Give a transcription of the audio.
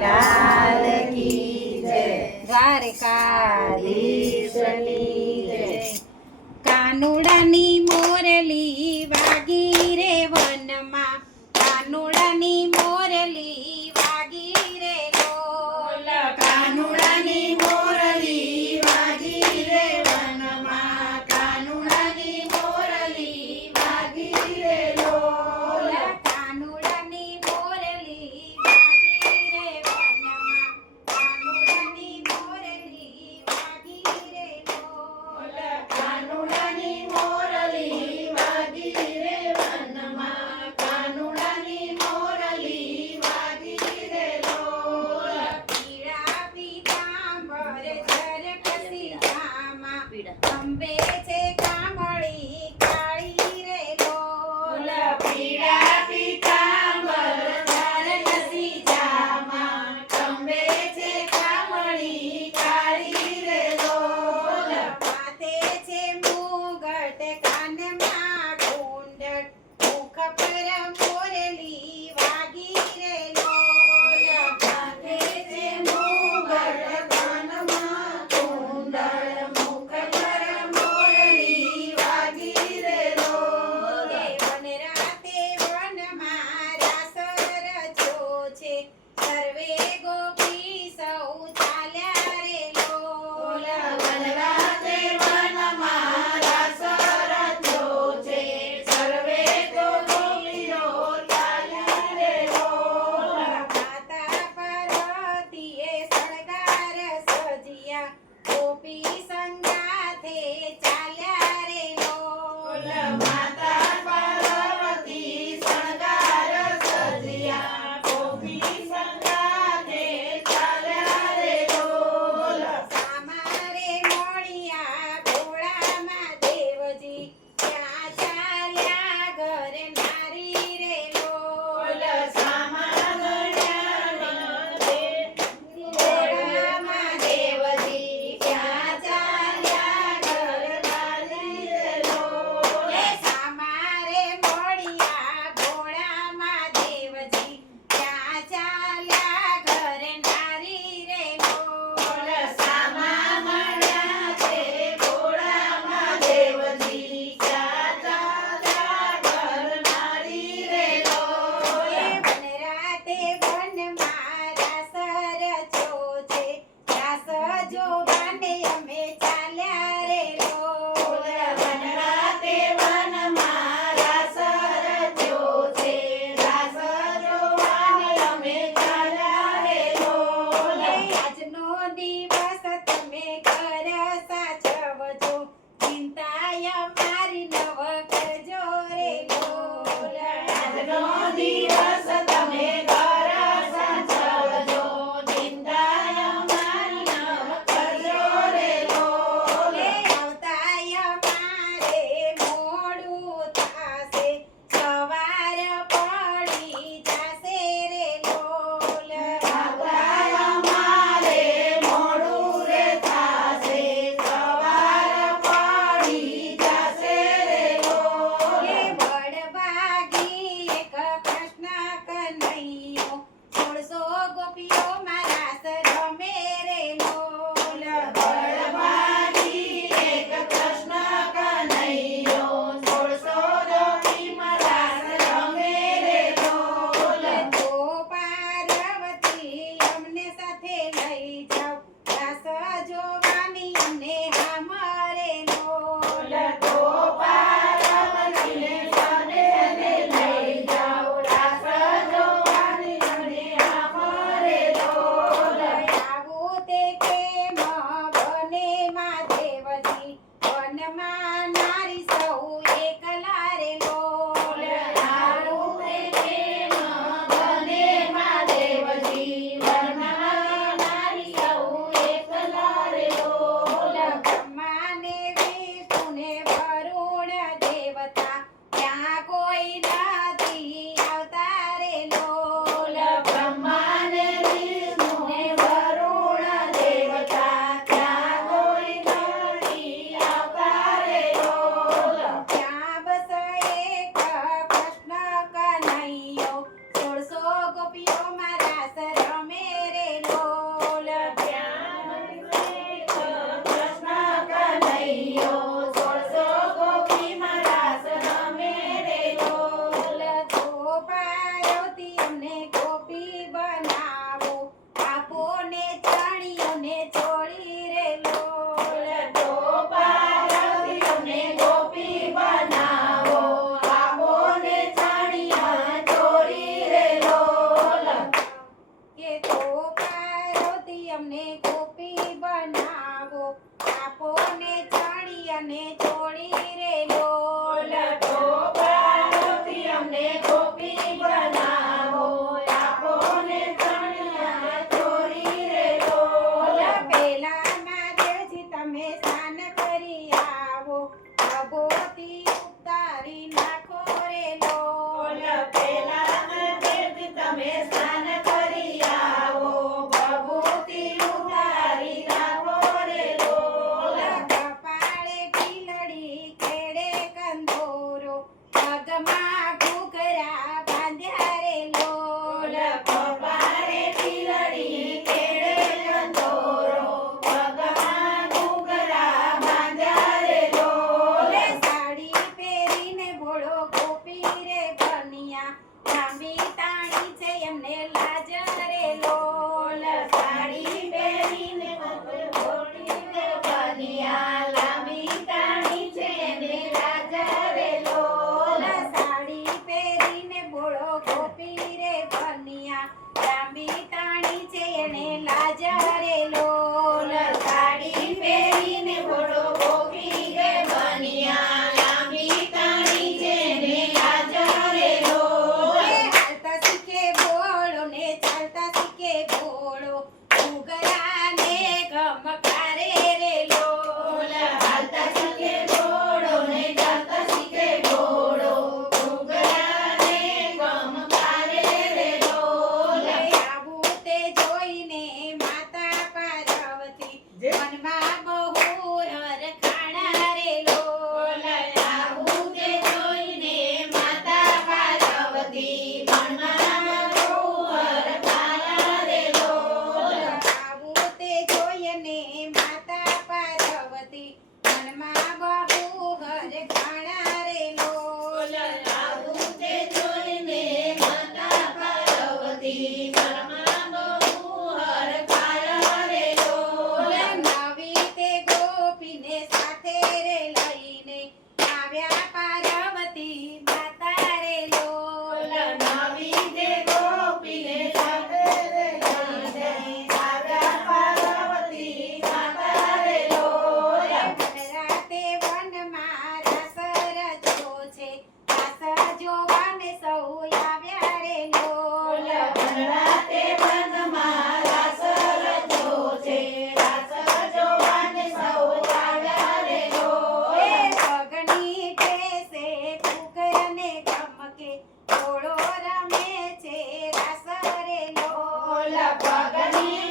લાલ કી જય દ્વારકાધીશની જય કાનુડાની મોરલી વાગી રે વનમાં કાનુડાની મોરલી વાગી રે લોલ કાનુડાની મોરલી વાગી રે વનમાં કાનુડાની મોરલી વાગી રે લોલ કાનુડાની મોરલી વાગી રે વનમાં કાનુડાની મોરલી વાગી રે લોલ કાનુડાની મોરલી વાગી રે વનમાં કાનુડાની મોરલી વાગી રે લોલ પીળા પીતાંબર ઝરકસી જામા અંબે છે કામળી કાળી રે લોલ પીળા પીતાંબર ઝરકસી જામા કંબે છે કામળી કાળી રે લોલ માથે છે મુગટ કાનમાં ઘૂંઘટ મુખ પર મોરલી વાગી રે લોલ માથે છે મુગટ કાનમાં કુંડળ મુખ પર મોરલી વાગી રે લોલ વનરાતે વનમાં રાસ રચ્યો છે સર્વે ગોપી સૌ ચાલ્યા રે લોલ વનરાતે વનમાં રાસ રચ્યો છે સર્વે ગોપીઓ ચાલ્યા રે લોલ માતા પાર્વતીએ શણગાર સજ્યા ગોપી સંગાથે ચાલ્યા રે લોલ માતા પાર્વતી શણગાર સજ્યા ગોપી સંગાથે અમને ગોપી બનાવો આપો ને ચણી અને ચોળી રે લોલ તો પાર્વતી અમને ગોપી બનાવો આપો ને ચણિયા ચોળી રે લોલ પેલા મહાદેવજી તમે સ્નાન કરી આવો ભગવતી ઉતારી નાખો રે લોલ પેલા મહાદેવજી તમે સ્નાન કરી આવો ભભૂતિ ઉતારી નાખો રે લોલ કપાળે ઢીલડી કેડે કંદોરો પગમાં ઘૂઘરા બાંધ્યા રે લોલ કપાળે ઢીલડી કેળે કંદોરો પગમાં ઘૂઘરા બાંધ્યા રે લોલ સાડી પહેરીને ભોળો ગોપી રે બન્યા લાંબી તાણી છે એમને લાજ રે લોલ સાડી પહેરીને ભોળી રે બન્યા લાંબી તાણી છે ને રાજા રે લોલ સાડી પહેરીને ભોળો ગોપી રે બન્યા લાંબી તાણી છે એને લાજ રે લોલ સાડી પહેરીને ઘોડો ગોપી રે બન્યા લાંબી તાણી છે ને રાજા રે લોલ હાલતા શીખે ભોળો ને ચાલતા શીખે ભોળો ઘૂઘરાને ગમકારે રે લોલ હાલતા શીખે ઘોડો ને ચાલતા શીખે ઘોડો ઘૂઘરાને ગમકારે રે લોલ આવું તે જોઈને માતા પાર્વતી મનમાં બહુ હરખાણા રે લોલ આવું તે જોઈને માતા પાર્વતી મનમાં બહુ હરખાયા રે લોલ આવું તે જોઈને માતા પાર્વતી મનમાં બહુ હરખાણા રે લોલ આવું તે જોઈને માતા પાર્વતી મનમાં બહુ હરખાયા રે લોલ નવી તે ગોપીને સાથે રે લઈને આવ્યા પાર્વતી માતા રે લોલ નવી તે ગોપીને સાથે રે લઈને આવ્યા પાર્વતી માતા રે લોલ રાતે વનમાં રાસ રચ્યો છે રાસ જોવાને સૌ આવ્યા રે લોલ રાતે વનમાં રાસ રચ્યો છે રાસ જોવાને સૌ આવ્યા રે લોલ પગની ઠેસે ઘૂઘરને ગમકે ઘોડો રમે છે રાસ રે લોલ પગની